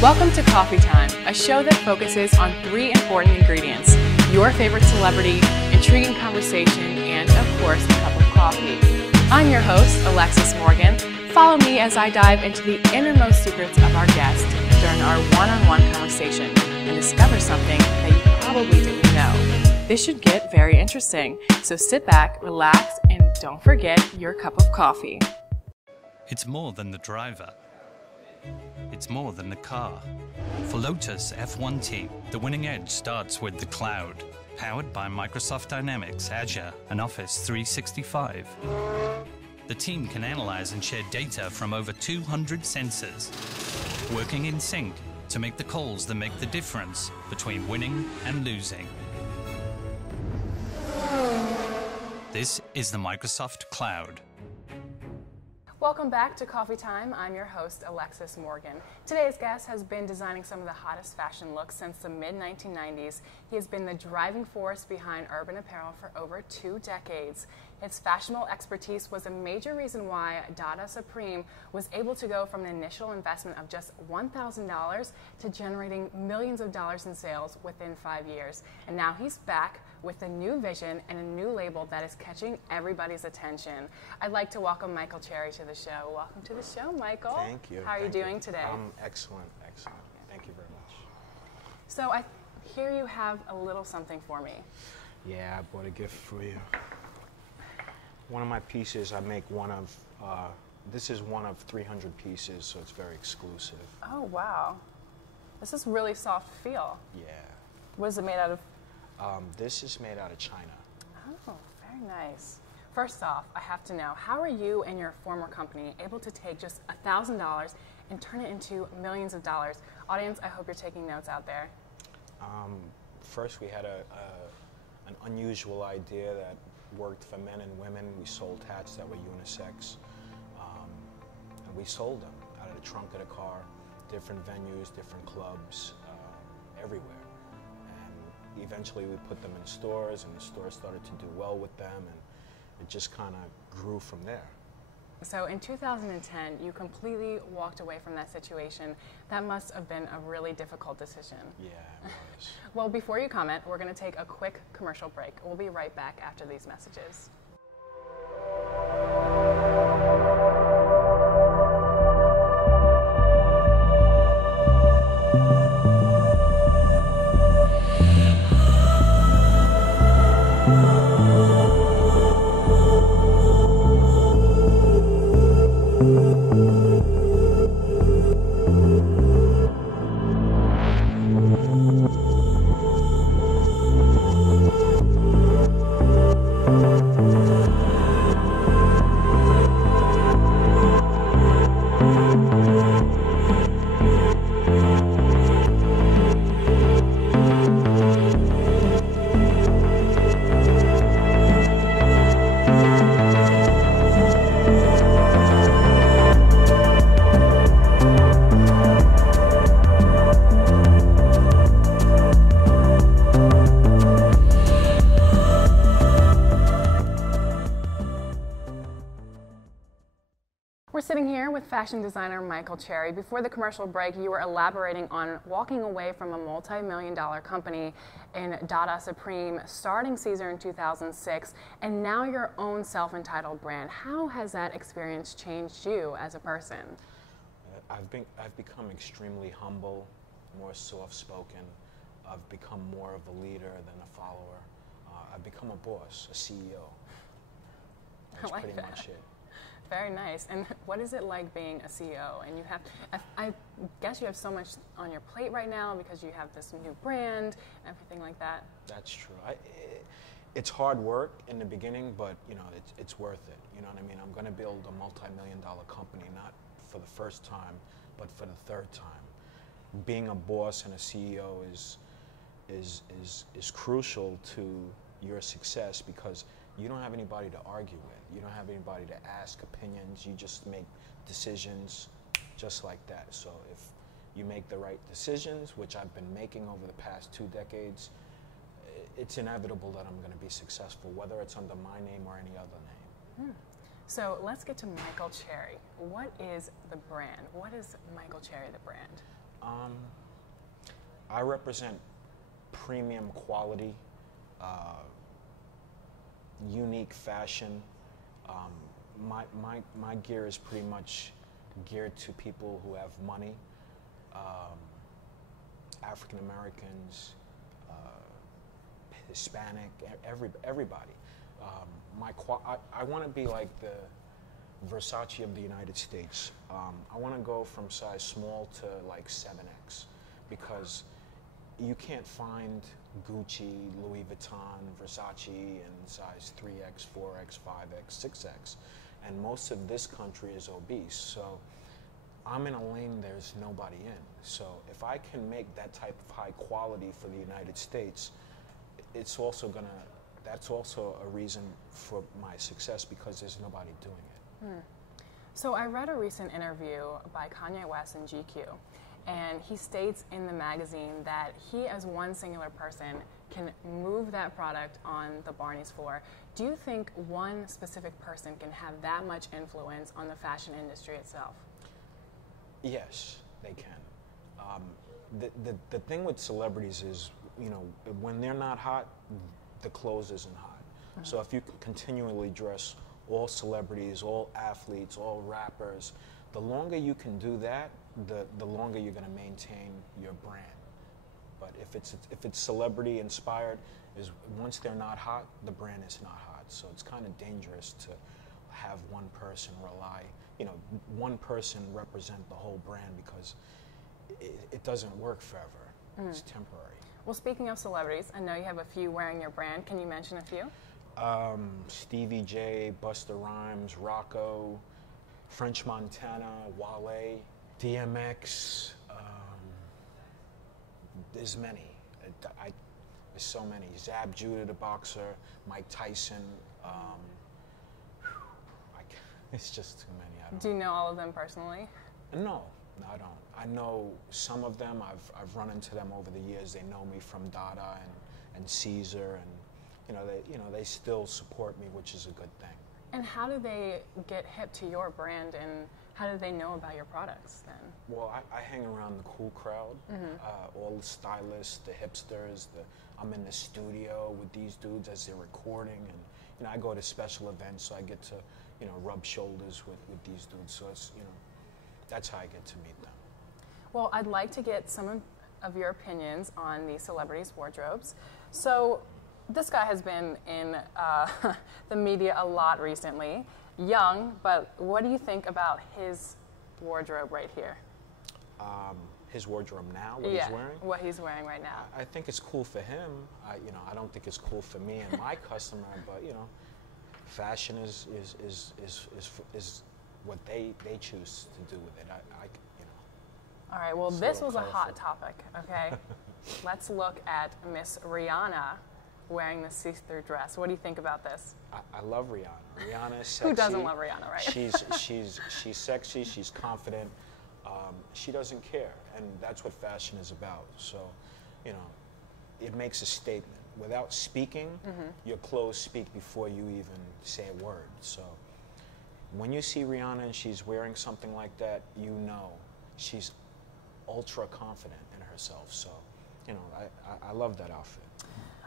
Welcome to Coffee Time, a show that focuses on 3 important ingredients: your favorite celebrity, intriguing conversation, and of course, a cup of coffee. I'm your host, Alexis Morgan. Follow me as I dive into the innermost secrets of our guest during our one-on-one conversation and discover something that you probably didn't know. This should get very interesting, so sit back, relax, and don't forget your cup of coffee. It's more than the driver. It's more than the car. For Lotus F1 team, the winning edge starts with the cloud, powered by Microsoft Dynamics, Azure, and Office 365. The team can analyze and share data from over 200 sensors, working in sync to make the calls that make the difference between winning and losing. This is the Microsoft Cloud. Welcome back to Coffee Time. I'm your host, Alexis Morgan. Today's guest has been designing some of the hottest fashion looks since the mid-1990s. He has been the driving force behind urban apparel for over 2 decades. His fashionable expertise was a major reason why Dada Supreme was able to go from an initial investment of just $1,000 to generating millions of dollars in sales within 5 years. And now he's back with a new vision and a new label that is catching everybody's attention. I'd like to welcome Michael Cherry to the show. Welcome to the show, Michael. Thank you. How are you doing today? I'm excellent, excellent. Thank you very much. So I hear you have a little something for me. Yeah, I bought a gift for you. One of my pieces, I make one of, this is one of 300 pieces, so it's very exclusive. Oh, wow. This is really soft feel. Yeah. What is it made out of? This is made out of China. Oh, very nice. First off, I have to know, how are you and your former company able to take just $1,000 and turn it into millions of dollars? Audience, I hope you're taking notes out there. First, we had an unusual idea that worked for men and women. We sold hats that were unisex, and we sold them out of the trunk of the car, different venues, different clubs, everywhere. And eventually we put them in stores, and the stores started to do well with them, and it just kind of grew from there. So in 2010, you completely walked away from that situation. That must have been a really difficult decision. Yeah, it was. Well, before you comment, we're going to take a quick commercial break. We'll be right back after these messages. We're sitting here with fashion designer Michael Cherry. Before the commercial break, you were elaborating on walking away from a multi-million-dollar company in Dada Supreme, starting Caesar in 2006, and now your own self-entitled brand. How has that experience changed you as a person? I've become extremely humble, more soft-spoken. I've become more of a leader than a follower. I've become a boss, a CEO. That's pretty much it. Very nice. And what is it like being a CEO? And you have, I guess you have so much on your plate right now because you have this new brand, everything like that. That's true. It's hard work in the beginning, but you know, it's worth it. You know what I mean? I'm going to build a multi-million-dollar company, not for the first time, but for the 3rd time. Being a boss and a CEO is crucial to your success because you don't have anybody to argue with. You don't have anybody to ask opinions. You just make decisions just like that. So if you make the right decisions, which I've been making over the past 2 decades, it's inevitable that I'm going to be successful, whether it's under my name or any other name. So let's get to Michael Cherry. What is the brand? What is Michael Cherry, the brand? I represent premium quality, unique fashion. My gear is pretty much geared to people who have money, African Americans, Hispanic, everybody. I want to be like the Versace of the United States. I want to go from size small to like 7X, because you can't find Gucci, Louis Vuitton, Versace in size 3X, 4X, 5X, 6X. And most of this country is obese. So I'm in a lane there's nobody in. So if I can make that type of high quality for the United States, it's also that's also a reason for my success, because there's nobody doing it. So I read a recent interview by Kanye West in GQ, and he states in the magazine that he, as one singular person, can move that product on the Barney's floor. Do you think one specific person can have that much influence on the fashion industry itself? Yes, they can. The thing with celebrities is, you know, when they're not hot, the clothes isn't hot. So if you continually dress all celebrities, all athletes, all rappers, the longer you can do that, the longer you're going to maintain your brand. But if it's celebrity inspired, is once they're not hot, the brand is not hot. So it's kind of dangerous to have one person one person represent the whole brand, because it doesn't work forever. It's temporary. Well, speaking of celebrities, I know you have a few wearing your brand. Can you mention a few? Stevie J, Busta Rhymes, Rocco, French Montana, Wale, DMX. There's many. There's so many. Zab Judah, the boxer, Mike Tyson. It's just too many. Do you know all of them personally? No, I don't. I know some of them. I've run into them over the years. They know me from Dada and Caesar, and they still support me, which is a good thing. And how do they get hip to your brand, and how do they know about your products then? Well, I hang around the cool crowd, all the stylists, the hipsters. I'm in the studio with these dudes as they're recording, and I go to special events, so I get to rub shoulders with these dudes. So it's that's how I get to meet them. Well, I'd like to get some of your opinions on the celebrities' wardrobes. So this guy has been in the media a lot recently. Young, but what do you think about his wardrobe right here? His wardrobe now, what he's wearing? What he's wearing right now. I think it's cool for him. I don't think it's cool for me and my customer, but fashion is what they choose to do with it. All right, well, this was a hot topic, okay? Let's look at Miss Rihanna wearing the see-through dress. What do you think about this? I love Rihanna. Rihanna is sexy. Who doesn't love Rihanna, right? She's sexy, she's confident, she doesn't care, and that's what fashion is about. So, it makes a statement. Without speaking, your clothes speak before you even say a word. So when you see Rihanna and she's wearing something like that, she's ultra confident in herself. So, I love that outfit.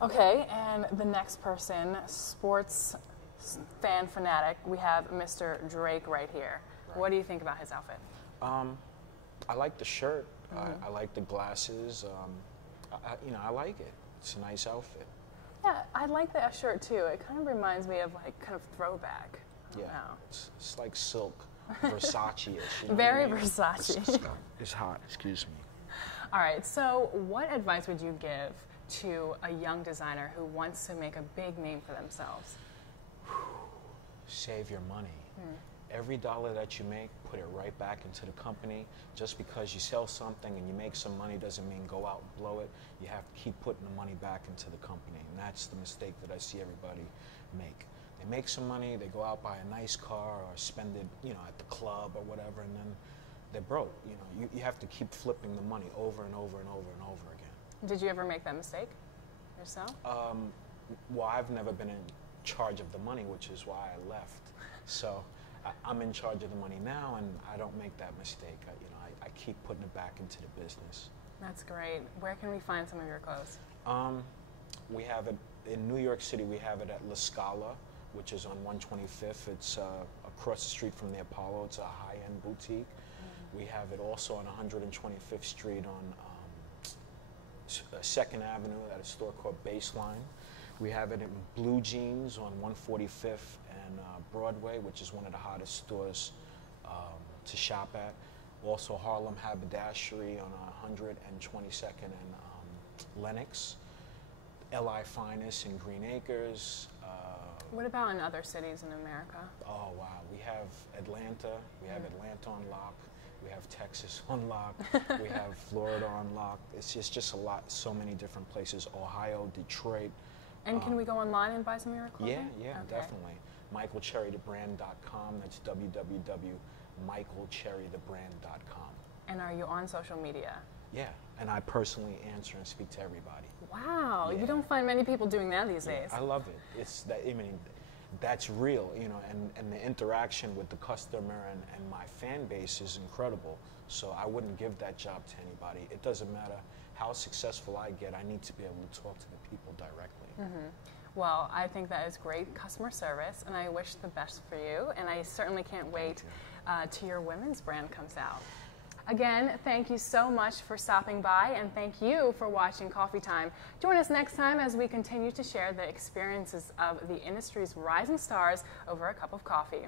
Okay, and the next person, sports fan fanatic, we have Mr. Drake right here. Right. What do you think about his outfit? I like the shirt. I like the glasses. I like it. It's a nice outfit. Yeah, I like that shirt too. It kind of reminds me of like kind of throwback. It's like silk, Versace-ish. Very Versace. It's hot. Excuse me. All right. So, what advice would you give to a young designer who wants to make a big name for themselves? Save your money. Every dollar that you make, put it right back into the company. Just because you sell something and you make some money doesn't mean go out and blow it. You have to keep putting the money back into the company. And that's the mistake that I see everybody make. They make some money, they go out, buy a nice car or spend it, at the club or whatever, and then they're broke. You have to keep flipping the money over and over and over and over again. Did you ever make that mistake yourself? Well, I've never been in charge of the money, which is why I left. So I'm in charge of the money now, and I don't make that mistake. I keep putting it back into the business. That's great. Where can we find some of your clothes? We have it in New York City. We have it at La Scala, which is on 125th. It's across the street from the Apollo. It's a high-end boutique. We have it also on 125th Street on 2nd Avenue at a store called Baseline. We have it in Blue Jeans on 145th and Broadway, which is one of the hottest stores to shop at. Also Harlem Haberdashery on 122nd and Lenox. LI Finest in Green Acres. What about in other cities in America? Oh wow, we have Atlanta. We have Atlanta on lock. We have Texas on lock. We have Florida on lock. It's just a lot, so many different places. Ohio, Detroit. And can we go online and buy some of your clothing? Yeah, okay. Definitely. MichaelCherryTheBrand.com. That's www.michaelcherrythebrand.com. And are you on social media? Yeah, and I personally answer and speak to everybody. Wow, Yeah. You don't find many people doing that these days. I love it. It's that, I mean, that's real, and the interaction with the customer and my fan base is incredible. So I wouldn't give that job to anybody. It doesn't matter how successful I get, I need to be able to talk to the people directly. Well, I think that is great customer service, and I wish the best for you, and I certainly can't wait till your women's brand comes out. Again, thank you so much for stopping by, and thank you for watching Coffee Time. Join us next time as we continue to share the experiences of the industry's rising stars over a cup of coffee.